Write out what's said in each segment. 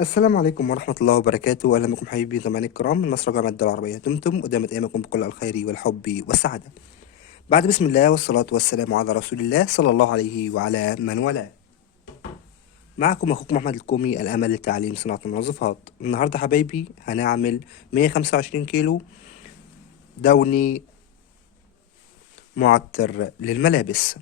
السلام عليكم ورحمة الله وبركاته. أهلا بكم حبيبي زملاء الكرام من مصر جامعة الدول العربية. دمتم ودامت أيامكم بكل الخير والحب والسعادة. بعد بسم الله والصلاة والسلام على رسول الله صلى الله عليه وعلى من والاه. معكم أخوكم أحمد الكومي، الأمل لتعليم صناعة المنظفات. النهاردة حبايبي هنعمل 125 كيلو دوني معطر للملابس.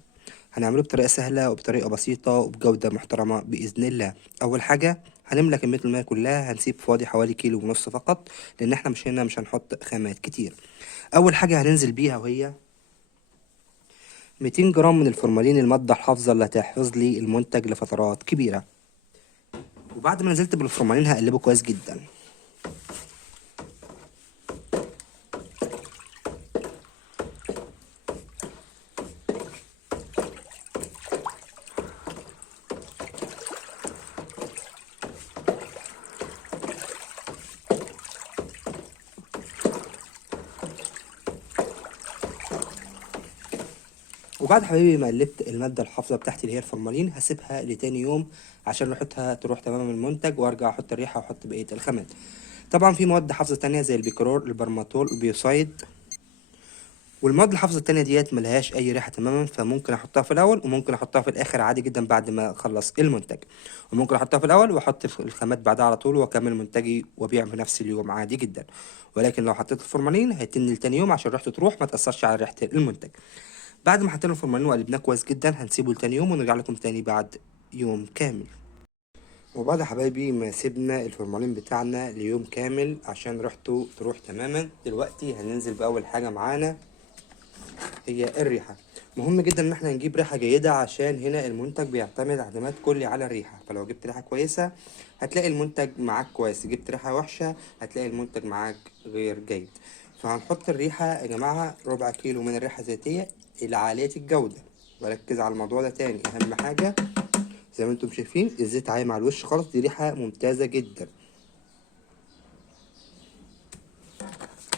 هنعمله بطريقة سهلة وبطريقة بسيطة وبجودة محترمة بإذن الله. أول حاجة هنملى كمية المية كلها، هنسيب فاضي حوالي كيلو ونص فقط، لأن احنا مش هنحط خامات كتير. أول حاجة هننزل بيها وهي 200 جرام من الفورمالين، المادة الحافظة اللي هتحفظ لي المنتج لفترات كبيرة. وبعد ما نزلت بالفورمالين هقلبه كويس جدا. وبعد حبيبي ما قلبت المادة الحافظة بتاعتي اللي هي الفورمالين، هسيبها لتاني يوم عشان ريحتها تروح تماما من المنتج، وارجع احط الريحة واحط بقية الخامات. طبعا في مواد حافظة تانية زي البيكرور، البرماتول، البيوسايد. والمواد الحافظة التانية ديت ملهاش أي ريحة تماما، فممكن أحطها في الأول وممكن أحطها في الآخر عادي جدا بعد ما أخلص المنتج. وممكن أحطها في الأول وأحط الخامات بعدها على طول وأكمل منتجي وأبيع في نفس اليوم عادي جدا. ولكن لو حطيت الفورمالين هيتني لتاني يوم عشان ريحته تروح ما تأثرش على ريحة المنتج. بعد ما حطينا الفورمالين وقلبناه كويس جدا هنسيبه لتاني يوم ونرجع لكم تاني بعد يوم كامل. وبعد يا حبايبي ما سيبنا الفورمالين بتاعنا ليوم كامل عشان ريحته تروح تماما، دلوقتي هننزل بأول حاجة معانا هي الريحة. مهم جدا ان احنا نجيب ريحة جيدة عشان هنا المنتج بيعتمد اعتماد كلي على الريحة. فلو جبت ريحة كويسة هتلاقي المنتج معاك كويس، جبت ريحة وحشة هتلاقي المنتج معاك غير جيد. فهنحط الريحة يا جماعة ربع كيلو من الريحة الزيتية العالية الجودة. بركز على الموضوع ده تاني، اهم حاجة زي ما انتم شايفين الزيت عايم على الوش خالص، دي ريحة ممتازة جدا،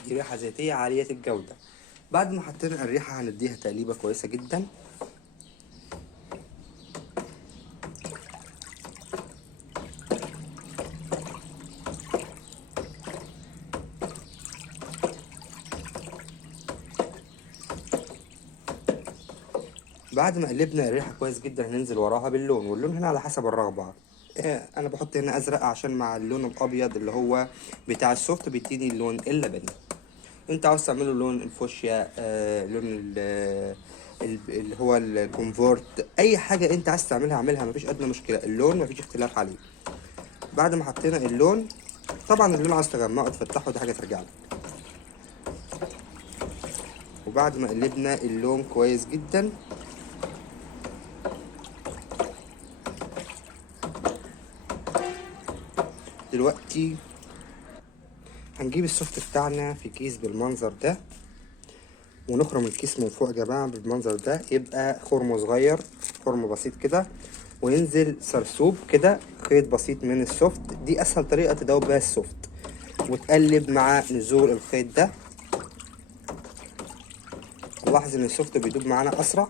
دي ريحة زيتية عالية الجودة. بعد ما حطينا الريحة هنديها تقليبة كويسة جدا. بعد ما قلبنا الريحة كويس جدا هننزل وراها باللون، واللون هنا على حسب الرغبة. انا بحط هنا ازرق عشان مع اللون الابيض اللي هو بتاع السوفت بيديني اللون اللبني. انت عاوز تعمله لون الفوشيا، لون اللي هو الكونفورت، اي حاجة انت عايز تعملها اعملها، مفيش ادنى مشكلة، اللون مفيش اختلاف عليه. بعد ما حطينا اللون، طبعا اللون عاوز تغمقه تفتحه دي حاجة ترجع لك. وبعد ما قلبنا اللون كويس جدا دلوقتي هنجيب السوفت بتاعنا في كيس بالمنظر ده، ونخرم الكيس من فوق يا جماعة بالمنظر ده، يبقى خرم صغير، خرم بسيط كده، وننزل سرسوب كده خيط بسيط من السوفت. دي اسهل طريقة تدوب بيها السوفت، وتقلب مع نزول الخيط ده. نلاحظ ان السوفت بيدوب معانا اسرع.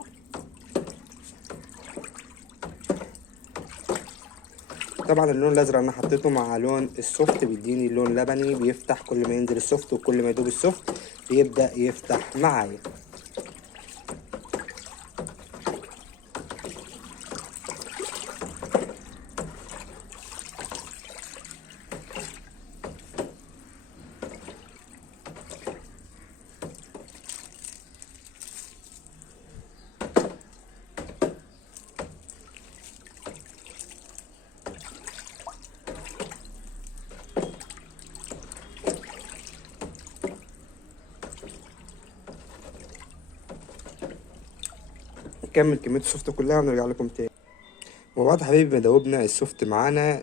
طبعا اللون الازرق انا حطيته مع لون السوفت بيديني لون لبني بيفتح كل ما ينزل السوفت، وكل ما يدوب السوفت بيبدأ يفتح معايا. نكمل كمية السوفت كلها ونرجع لكم تاني. وبعد حبيبي ما دوبنا السوفت معانا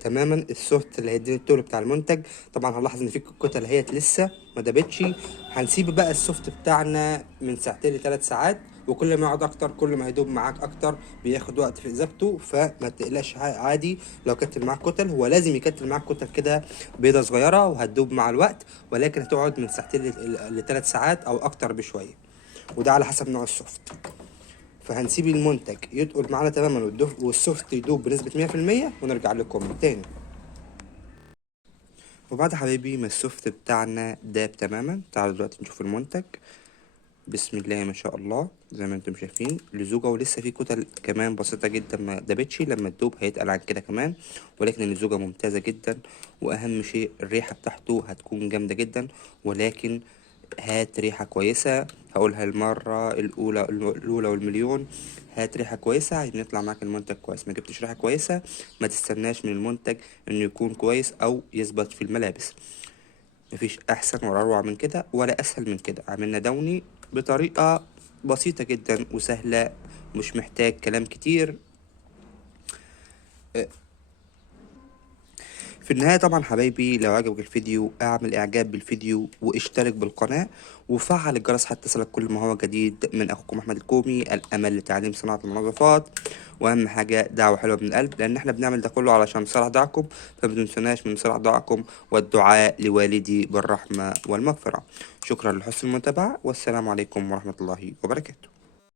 تماما، السوفت اللي هيديني التقل بتاع المنتج. طبعا هنلاحظ ان في كتل هي لسه ما دابتش. هنسيب بقى السوفت بتاعنا من ساعتين لثلاث ساعات، وكل ما يقعد اكتر كل ما هيدوب معاك اكتر، بياخد وقت في اذابته. فما تقلقش عادي لو كتل معاك كتل، هو لازم يكتل معاك كتل كده بيضة صغيرة وهتدوب مع الوقت، ولكن هتقعد من ساعتين لثلاث ساعات او اكتر بشوية، وده على حسب نوع السوفت. فهنسيب المنتج يتقل معانا تماما والسوفت يدوب بنسبة 100% ونرجع لكم تاني. وبعد حبايبي ما السوفت بتاعنا داب تماما، تعالوا دلوقتي نشوف المنتج. بسم الله ما شاء الله، زي ما انتم شايفين لزوجة، ولسه في كتل كمان بسيطة جدا ما دابتش، لما تدوب هيتقل عن كده كمان، ولكن اللزوجة ممتازة جدا. واهم شيء الريحة بتاعته هتكون جامدة جدا، ولكن هات ريحة كويسة. هقولها المرة الأولى والمليون، هات ريحة كويسة عشان يطلع معاك المنتج كويس. ما جبتش ريحة كويسة ما تستناش من المنتج انه يكون كويس او يثبت في الملابس. مفيش احسن ولا اروع من كده ولا اسهل من كده. عملنا دوني بطريقة بسيطة جدا وسهلة، مش محتاج كلام كتير. في النهاية طبعا حبايبي، لو عجبك الفيديو اعمل اعجاب بالفيديو واشترك بالقناة وفعل الجرس حتى تصلك كل ما هو جديد من اخوكم احمد الكومي، الامل لتعليم صناعة المنظفات. واهم حاجة دعوة حلوة من القلب، لان احنا بنعمل ده كله علشان صلاح دعكم، فما تنسوناش من صلاح دعكم والدعاء لوالدي بالرحمة والمغفرة. شكرا لحسن المتابعة، والسلام عليكم ورحمة الله وبركاته.